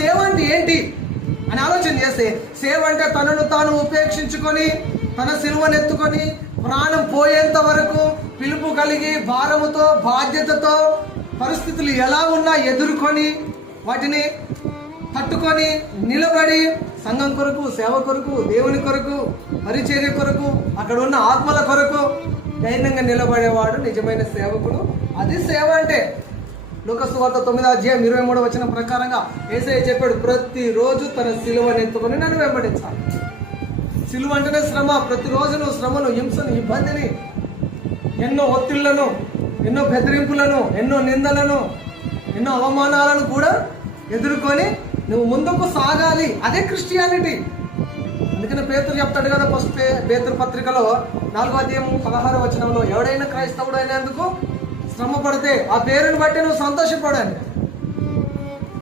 సేవ అంటే ఏంటి అని ఆలోచన చేస్తే, సేవ అంటే తనను తాను ఉపేక్షించుకొని, తన సిలువను ఎత్తుకొని, ప్రాణం పోయేంత వరకు పిలుపు కలిగి, భారముతో, బాధ్యతతో, పరిస్థితులు ఎలా ఉన్నా ఎదుర్కొని, వాటిని తట్టుకొని నిలబడి, సంఘం కొరకు, సేవ కొరకు, దేవుని కొరకు, పరిచర్య కొరకు, అక్కడ ఉన్న ఆత్మల కొరకు ధైర్యంగా నిలబడేవాడు నిజమైన సేవకుడు. అది సేవ అంటే. లూకా సువార్త 9:23 ప్రకారంగా యేసయ్య చెప్పాడు, ప్రతిరోజు తన సిలువను ఎత్తుకొని నన్ను వెంబడించాలి. సిలువ అంటేనే శ్రమ. ప్రతిరోజు నువ్వు శ్రమను, హింసను, ఇబ్బందిని, ఎన్నో ఒత్తిళ్లను, ఎన్నో బెదిరింపులను, ఎన్నో నిందలను, ఎన్నో అవమానాలను కూడా ఎదుర్కొని నువ్వు ముందుకు సాగాలి. అదే క్రిస్టియానిటీ. అందుకని పేతురు చెప్తాడు కదా, ఫస్ట్ పేతురు పత్రికలో 4:16 ఎవడైనా క్రైస్తవుడు అయినందుకు శ్రమ పడితే ఆ పేరుని బట్టి నువ్వు సంతోషపడాలి.